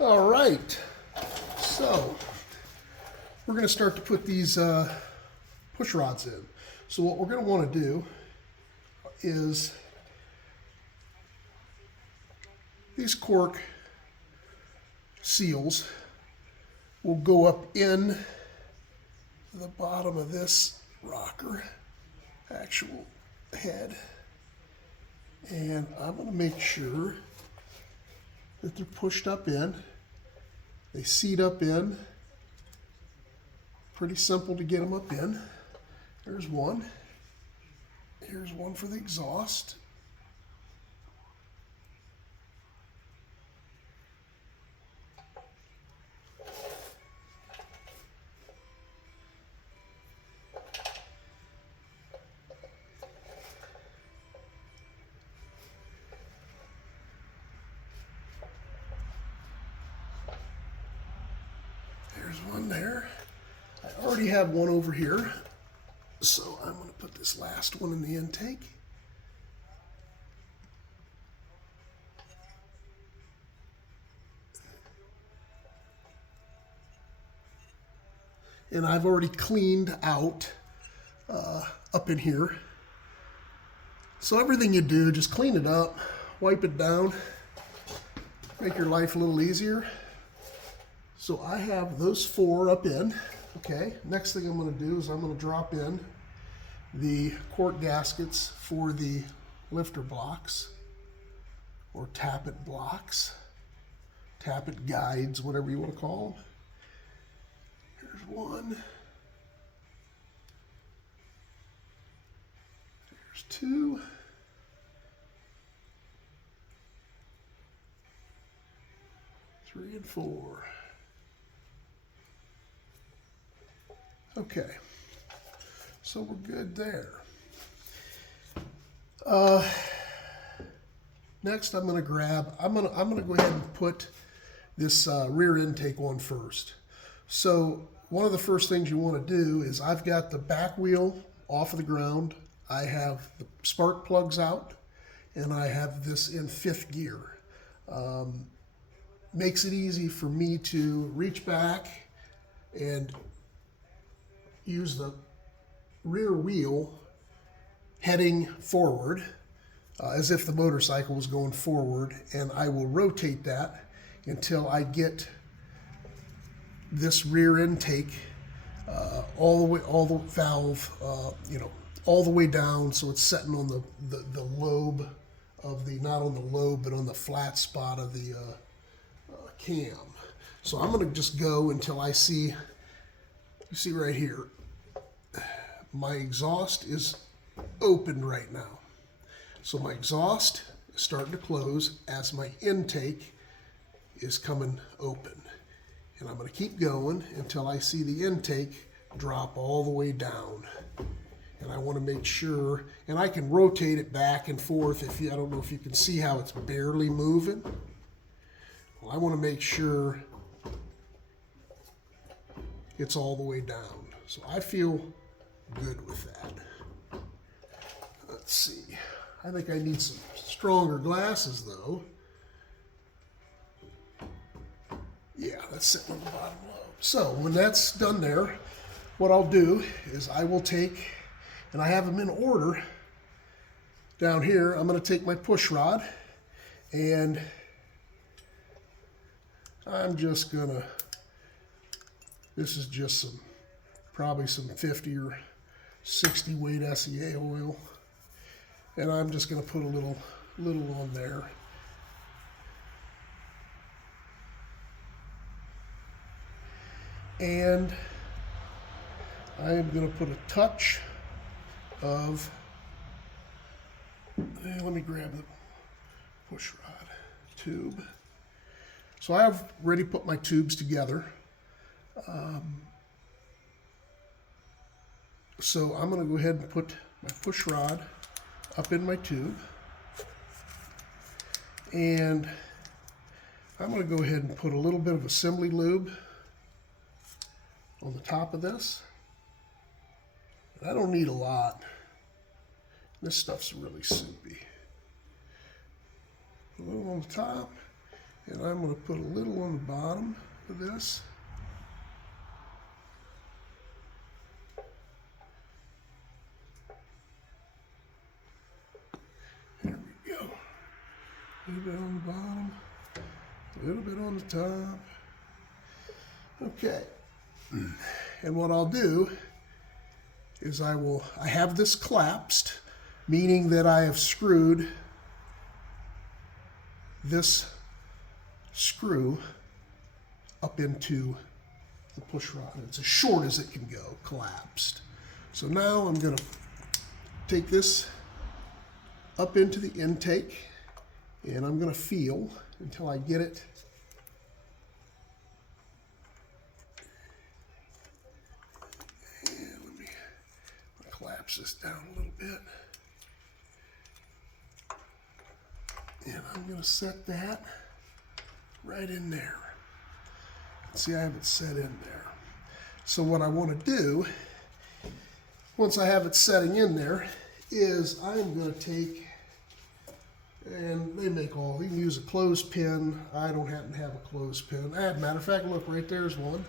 All right, so we're going to start to put these push rods in. So what we're going to want to do is these cork seals will go up in the bottom of this rocker, actual head, and I'm going to make sure that they're pushed up in. They seat up in. Pretty simple to get them up in. There's one. Here's one for the exhaust. There's one there. I already have one over here, so I'm going to put this last one in the intake. And I've already cleaned out up in here. So everything you do, just clean it up, wipe it down, make your life a little easier. So I have those four up in. Okay, next thing I'm going to do is I'm going to drop in the cork gaskets for the lifter blocks, or tappet blocks, tappet guides, whatever you want to call them. Here's one. There's two. Three and four. Okay, so we're good there. Next, I'm gonna go ahead and put this rear intake on first. So one of the first things you want to do is I've got the back wheel off of the ground. I have the spark plugs out, and I have this in 5th gear. Makes it easy for me to reach back and use the rear wheel heading forward as if the motorcycle was going forward, and I will rotate that until I get this rear intake all the valve, all the way down, so it's setting on the lobe of the, not on the lobe, but on the flat spot of the cam. So I'm going to just go until I see, you see right here, my exhaust is open right now. So my exhaust is starting to close as my intake is coming open. And I'm going to keep going until I see the intake drop all the way down. And I want to make sure, and I can rotate it back and forth if you, I don't know if you can see how it's barely moving. Well, I want to make sure it's all the way down. So I feel good with that. Let's see. I think I need some stronger glasses though. Yeah, that's sitting on the bottom lobe. So when that's done there, what I'll do is I will take, and I have them in order down here, I'm going to take my push rod, and I'm just going to, this is just some, probably some 50 or 60 weight SEA oil, and I'm just going to put a little on there. And I am going to put a touch of, let me grab the push rod tube. So I have already put my tubes together. So I'm going to go ahead and put my push rod up in my tube. And I'm going to go ahead and put a little bit of assembly lube on the top of this. I don't need a lot. This stuff's really soupy. A little on the top, And I'm going to put a little on the bottom of this. There we go. A little bit on the bottom, a little bit on the top. Okay. And what I'll do is I have this collapsed, meaning that I have screwed this screw up into the push rod. It's as short as it can go, collapsed. So now I'm going to take this up into the intake, and I'm going to feel until I get it collapse this down a little bit. And I'm going to set that right in there. See, I have it set in there. So what I want to do, once I have it setting in there, is I'm going to take, and they make all, you can use a clothespin. I don't happen to have a clothespin. Matter of fact, look, right there's one.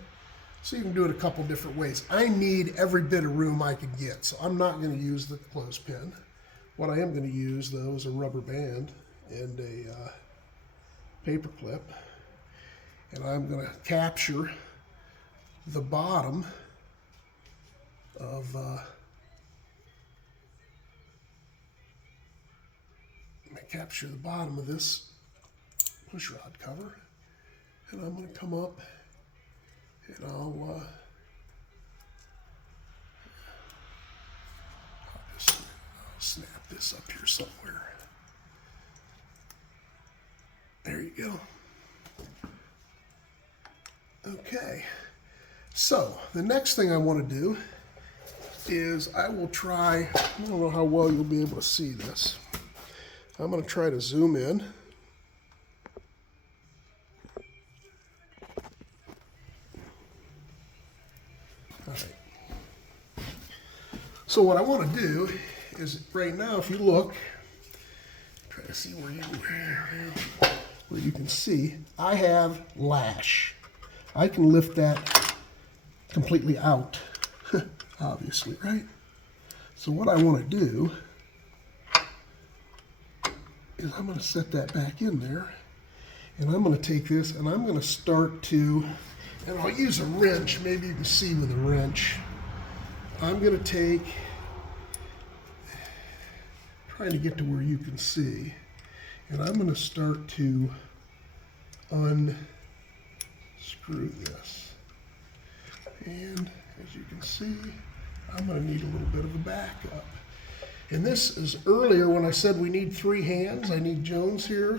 So you can do it a couple different ways. I need every bit of room I can get, so I'm not going to use the clothespin. What I am going to use, though, is a rubber band and a paper clip. And I'm going to capture the bottom of this push rod cover, and I'm going to come up and I'll snap this up here somewhere. There you go. Okay, so the next thing I want to do is I will try, I don't know how well you'll be able to see this. I'm going to try to zoom in. All right. So what I want to do is right now, if you look, try to see where you can see, I have lash. I can lift that completely out, obviously, right? So what I want to do is I'm going to set that back in there, and I'm going to take this and I'm going to start to, and I'll use a wrench, maybe you can see with a wrench. I'm going to take, trying to get to where you can see, and I'm going to start to unscrew this. And as you can see, I'm going to need a little bit of a backup. And this is earlier when I said we need 3 hands. I need Jones here.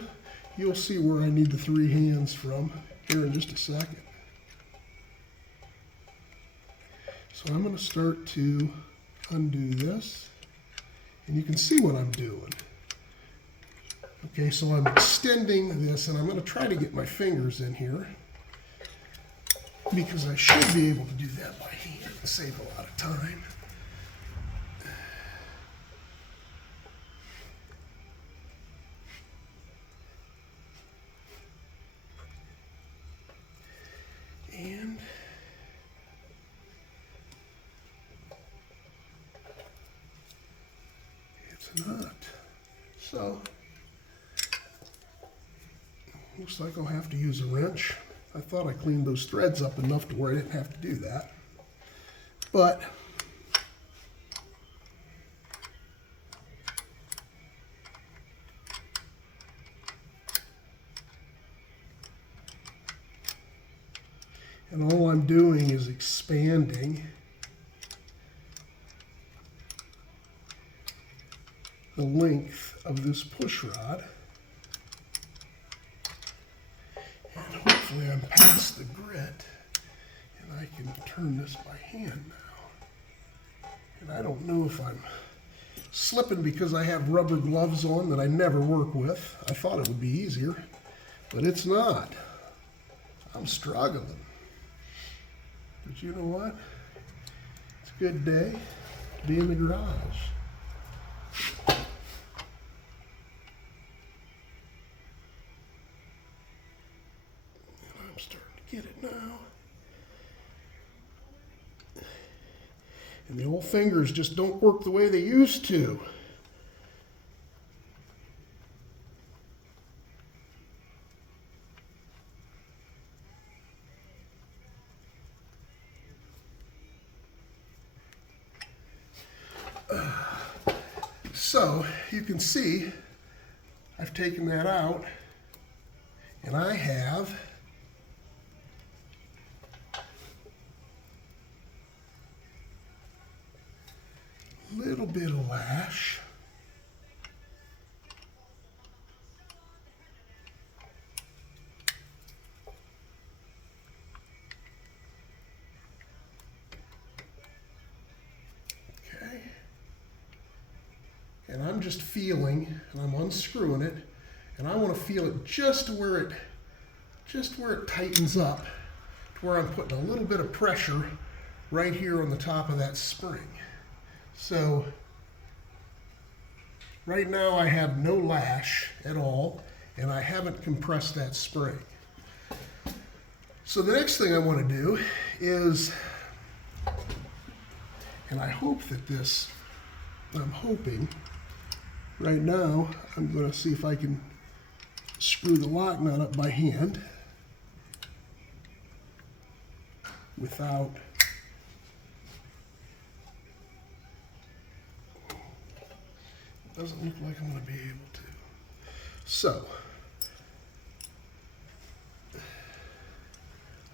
You'll see where I need the 3 hands from here in just a second. So I'm going to start to undo this, and you can see what I'm doing. Okay, so I'm extending this, and I'm going to try to get my fingers in here because I should be able to do that by hand and save a lot of time. And it's not. So, looks like I'll have to use a wrench. I thought I cleaned those threads up enough to where I didn't have to do that. But and all I'm doing is expanding the length of this push rod. And hopefully I'm past the grit and I can turn this by hand now. And I don't know if I'm slipping because I have rubber gloves on that I never work with. I thought it would be easier, but it's not. I'm struggling. But you know what? It's a good day to be in the garage. Get it now. And the old fingers just don't work the way they used to. So you can see I've taken that out, and I have a little bit of lash. Okay. And I'm just feeling, and I'm unscrewing it, and I want to feel it just where it tightens up, to where I'm putting a little bit of pressure right here on the top of that spring. So right now I have no lash at all, and I haven't compressed that spring. So the next thing I want to do is, and I hope that this, I'm hoping, right now I'm going to see if I can screw the lock nut up by hand without doesn't look like I'm going to be able to. So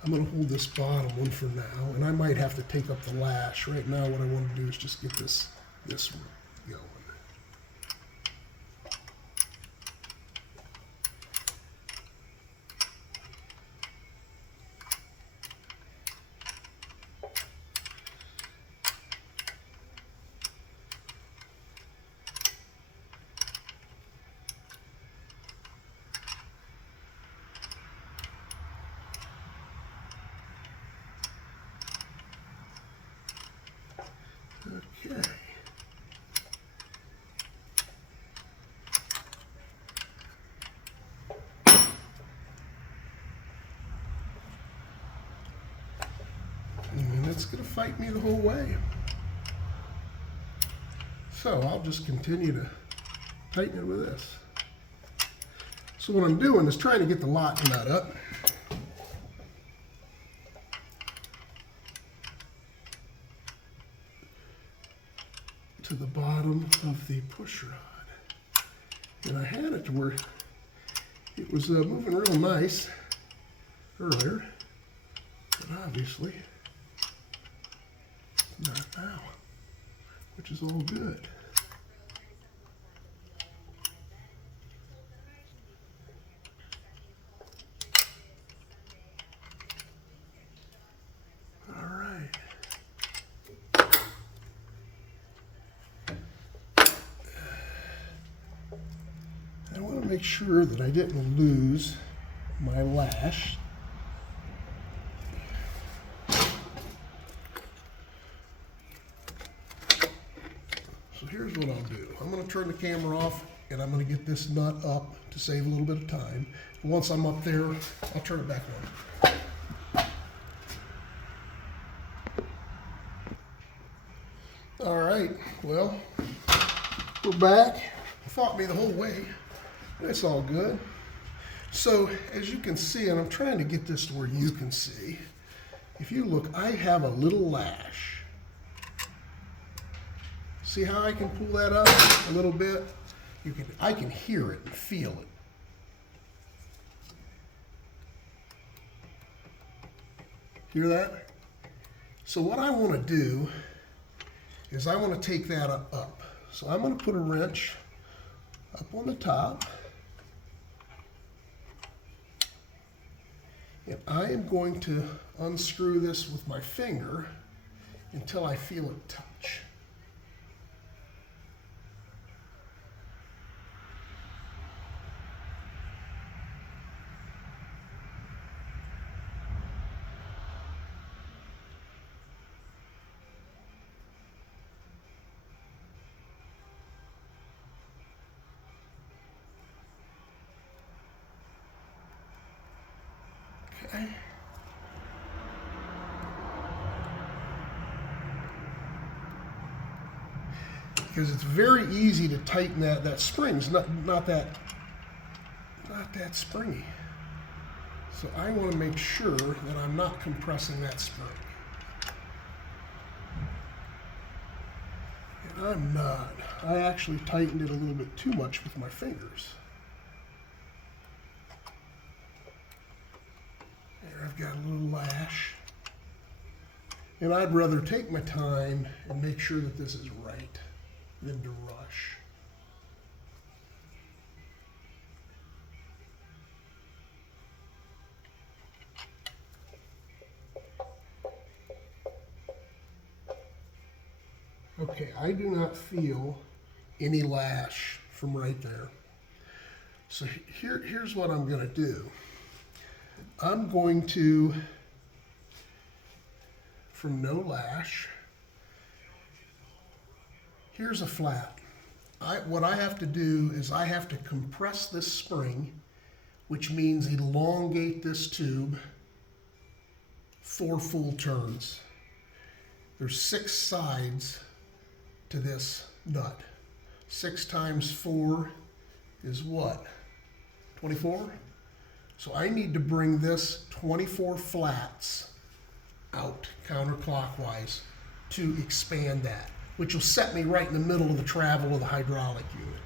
I'm going to hold this bottom one for now, and I might have to take up the lash. Right now what I want to do is just get this going. Okay. And it's going to fight me the whole way. So I'll just continue to tighten it with this. So what I'm doing is trying to get the lock nut up. To the bottom of the push rod. And I had it to where it was moving real nice earlier, but obviously not now, which is all good. All right. I want to make sure that I didn't lose my lash. So here's what I'll do. I'm going to turn the camera off, and I'm going to get this nut up to save a little bit of time. And once I'm up there, I'll turn it back on. All right, well, we're back. Fought me the whole way. That's all good. So as you can see, and I'm trying to get this to where you can see, if you look, I have a little lash. See how I can pull that up a little bit? I can hear it and feel it. Hear that? So what I want to do is I want to take that up. So I'm going to put a wrench up on the top. And I am going to unscrew this with my finger until I feel it touch. Okay. because it's very easy to tighten that spring's not that springy. So I want to make sure that I'm not compressing that spring. And I'm not. I actually tightened it a little bit too much with my fingers. There, I've got a little lash. And I'd rather take my time and make sure that this is right than to rush. Okay, I do not feel any lash from right there. So here's what I'm going to do. I'm going to, from no lash, here's a flat. What I have to do is I have to compress this spring, which means elongate this tube 4 full turns. There's 6 sides to this nut. 6 times 4 is what? 24? So I need to bring this 24 flats out counterclockwise to expand that, which will set me right in the middle of the travel of the hydraulic unit.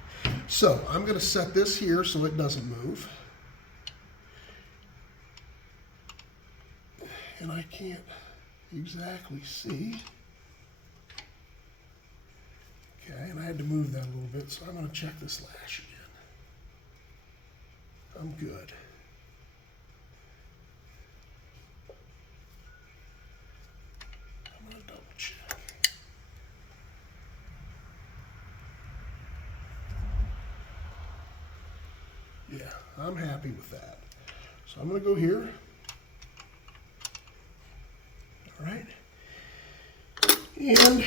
So I'm going to set this here so it doesn't move. And I can't exactly see. Okay, and I had to move that a little bit, so I'm going to check this lash again. I'm good. I'm going to double check. Yeah, I'm happy with that. So I'm going to go here. All right. And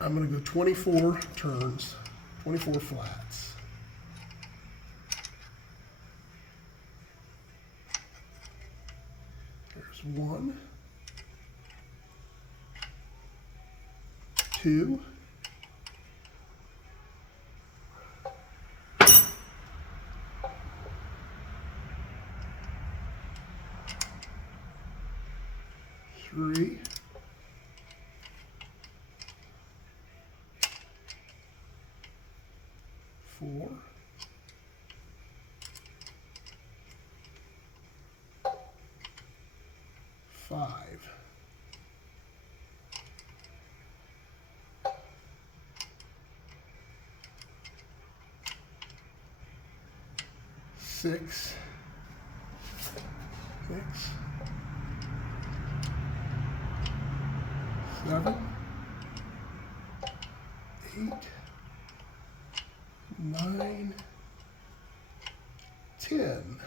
I'm going to go 24 turns, 24 flats. There's 1, 2, 3, 4, 5, 6, 7, 8, 9, 10,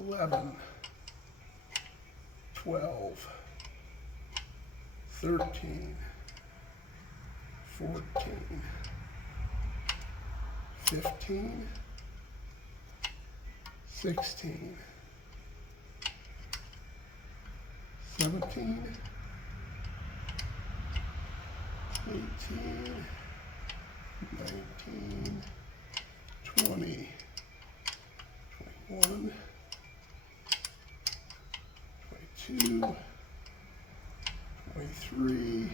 11, 12, 13, 14, 15, 16, 17, 18, 19, 20, 21, 22, 23,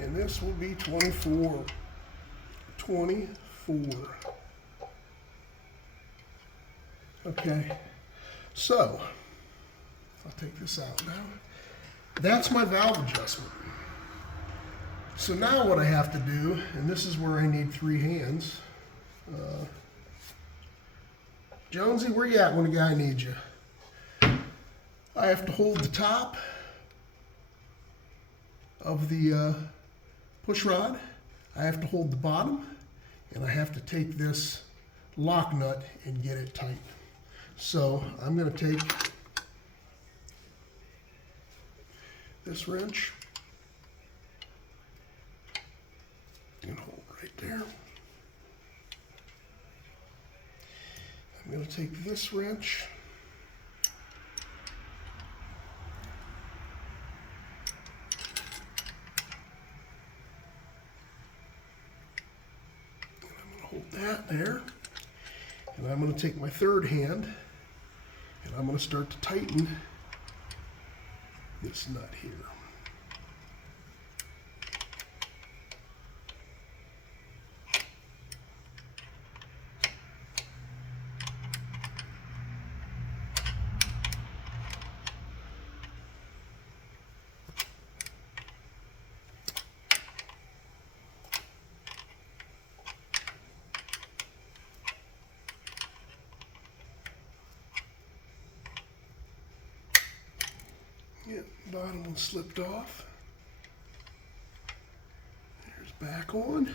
and this will be 24. 24. Okay, so I'll take this out now. That's my valve adjustment. So now what I have to do, and this is where I need 3 hands. Jonesy, where you at when a guy needs you? I have to hold the top of the push rod. I have to hold the bottom, and I have to take this lock nut and get it tight. So I'm going to take this wrench and hold right there. I'm going to take this wrench that there. And I'm going to take my third hand and I'm going to start to tighten this nut here. Yep, bottom one slipped off. There's back on.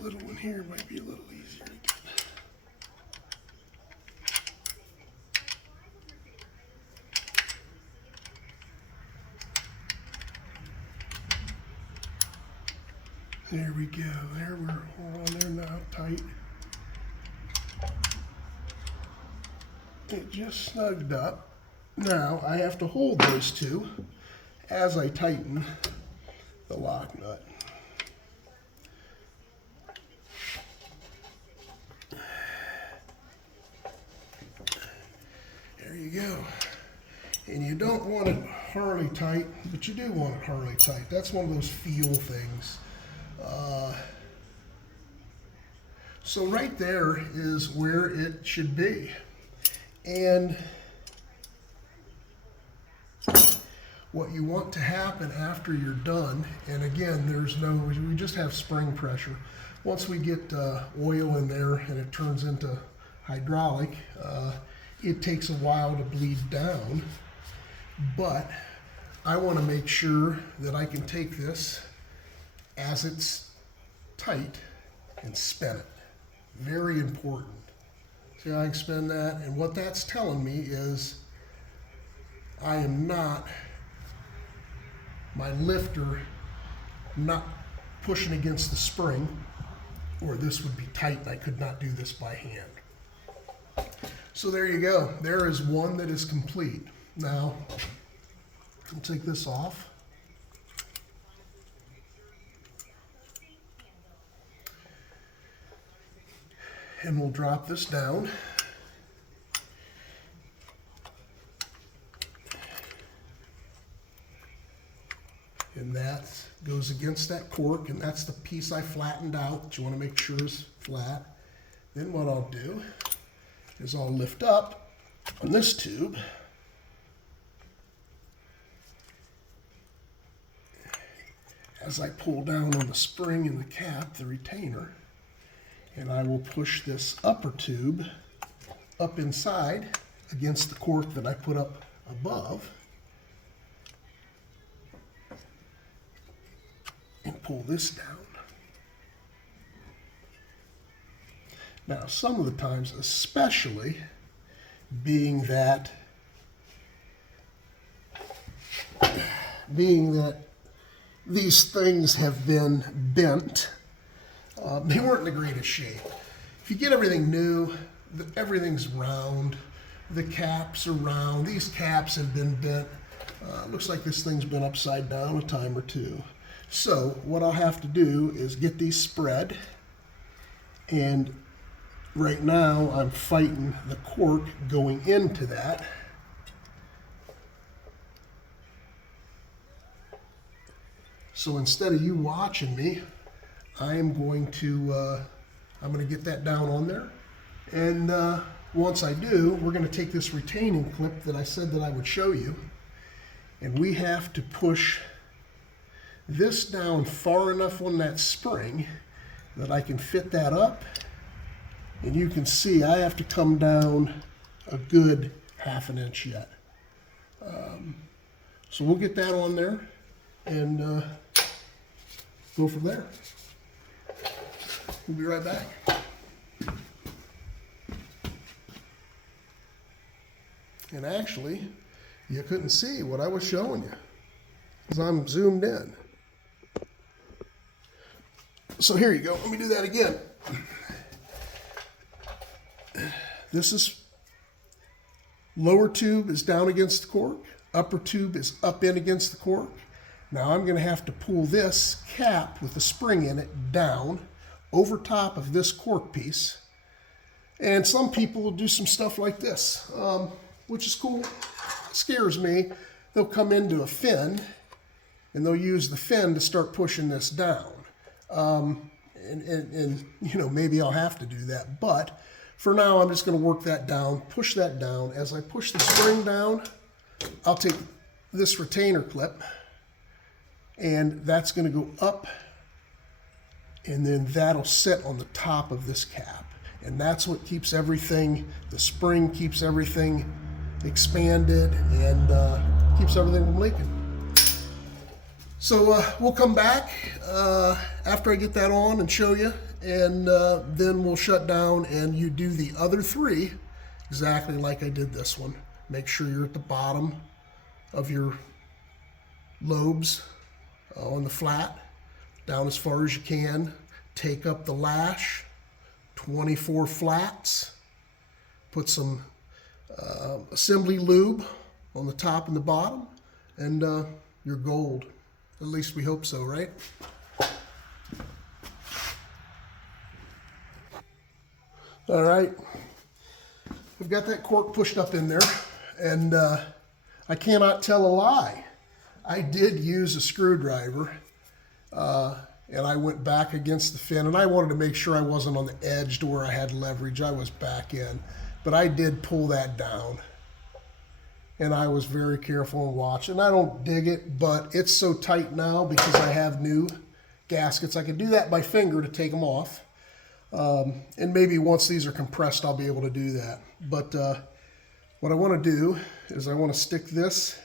Little one here might be a little easier to get. There we go. There, we're all on there now, tight. It just snugged up. Now I have to hold those two as I tighten the lock nut. There you go. And you don't want it Harley tight, but you do want it Harley tight. That's one of those feel things. So right there is where it should be. And what you want to happen after you're done, and again, we just have spring pressure. Once we get oil in there and it turns into hydraulic, it takes a while to bleed down, but I want to make sure that I can take this as it's tight and spin it. Very important. See how I can spin that? And what that's telling me is I am not, my lifter, not pushing against the spring, or this would be tight and I could not do this by hand. So there you go. There is one that is complete. Now, I'll take this off. And we'll drop this down. And that goes against that cork, and that's the piece I flattened out that you want to make sure is flat. Then what I'll do is I'll lift up on this tube as I pull down on the spring in the cap, the retainer, and I will push this upper tube up inside against the cork that I put up above and pull this down. Now, some of the times, especially being that these things have been bent, they weren't in the greatest shape. If you get everything new, everything's round, the caps are round, these caps have been bent. Looks like this thing's been upside down a time or two. So what I'll have to do is get these spread, and right now I'm fighting the cork going into that. So instead of you watching me, I am going to get that down on there. And once I do, we're going to take this retaining clip that I said that I would show you, and we have to push this down far enough on that spring that I can fit that up. And you can see I have to come down a good ½ an inch yet. So we'll get that on there and go from there. We'll be right back. And actually, you couldn't see what I was showing you because I'm zoomed in. So here you go. Let me do that again. This is lower tube is down against the cork. Upper tube is up in against the cork. Now I'm going to have to pull this cap with the spring in it down over top of this cork piece. And some people will do some stuff like this, which is cool. It scares me. They'll come into a fin and they'll use the fin to start pushing this down. And you know, maybe I'll have to do that, but for now I'm just going to work that down, push that down. As I push the spring down, I'll take this retainer clip and that's going to go up, and then that'll sit on the top of this cap, and that's what keeps everything, the spring keeps everything expanded and keeps everything from leaking. So we'll come back after I get that on and show you, and then we'll shut down and you do the other three exactly like I did this one. Make sure you're at the bottom of your lobes on the flat, down as far as you can. Take up the lash, 24 flats, put some assembly lube on the top and the bottom, and you're gold. At least we hope so, right? All right, we've got that cork pushed up in there, and I cannot tell a lie. I did use a screwdriver, and I went back against the fin, and I wanted to make sure I wasn't on the edge to where I had leverage. I was back in, but I did pull that down. And I was very careful and watched. And I don't dig it, but it's so tight now because I have new gaskets. I can do that by finger to take them off. And maybe once these are compressed, I'll be able to do that. But what I want to do is I want to stick this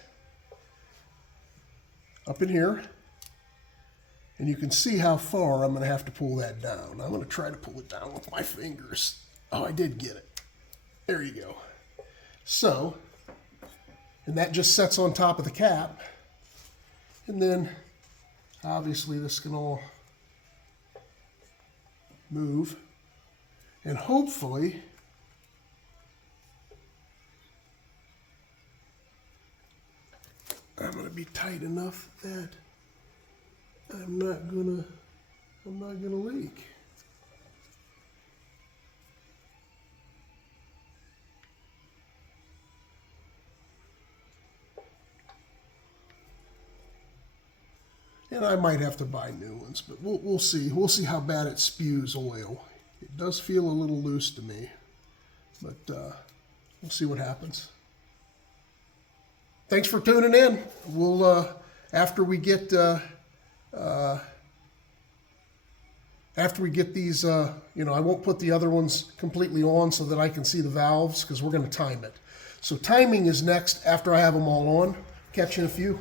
up in here. And you can see how far I'm going to have to pull that down. I'm going to try to pull it down with my fingers. Oh, I did get it. There you go. So, and that just sets on top of the cap. And then, obviously, this can all move. And hopefully, I'm going to be tight enough that I'm not gonna leak. And I might have to buy new ones, but we'll see. We'll see how bad it spews oil. It does feel a little loose to me, but we'll see what happens. Thanks for tuning in. We'll after we get these, you know, I won't put the other ones completely on so that I can see the valves because we're going to time it. So timing is next after I have them all on. Catch you in a few.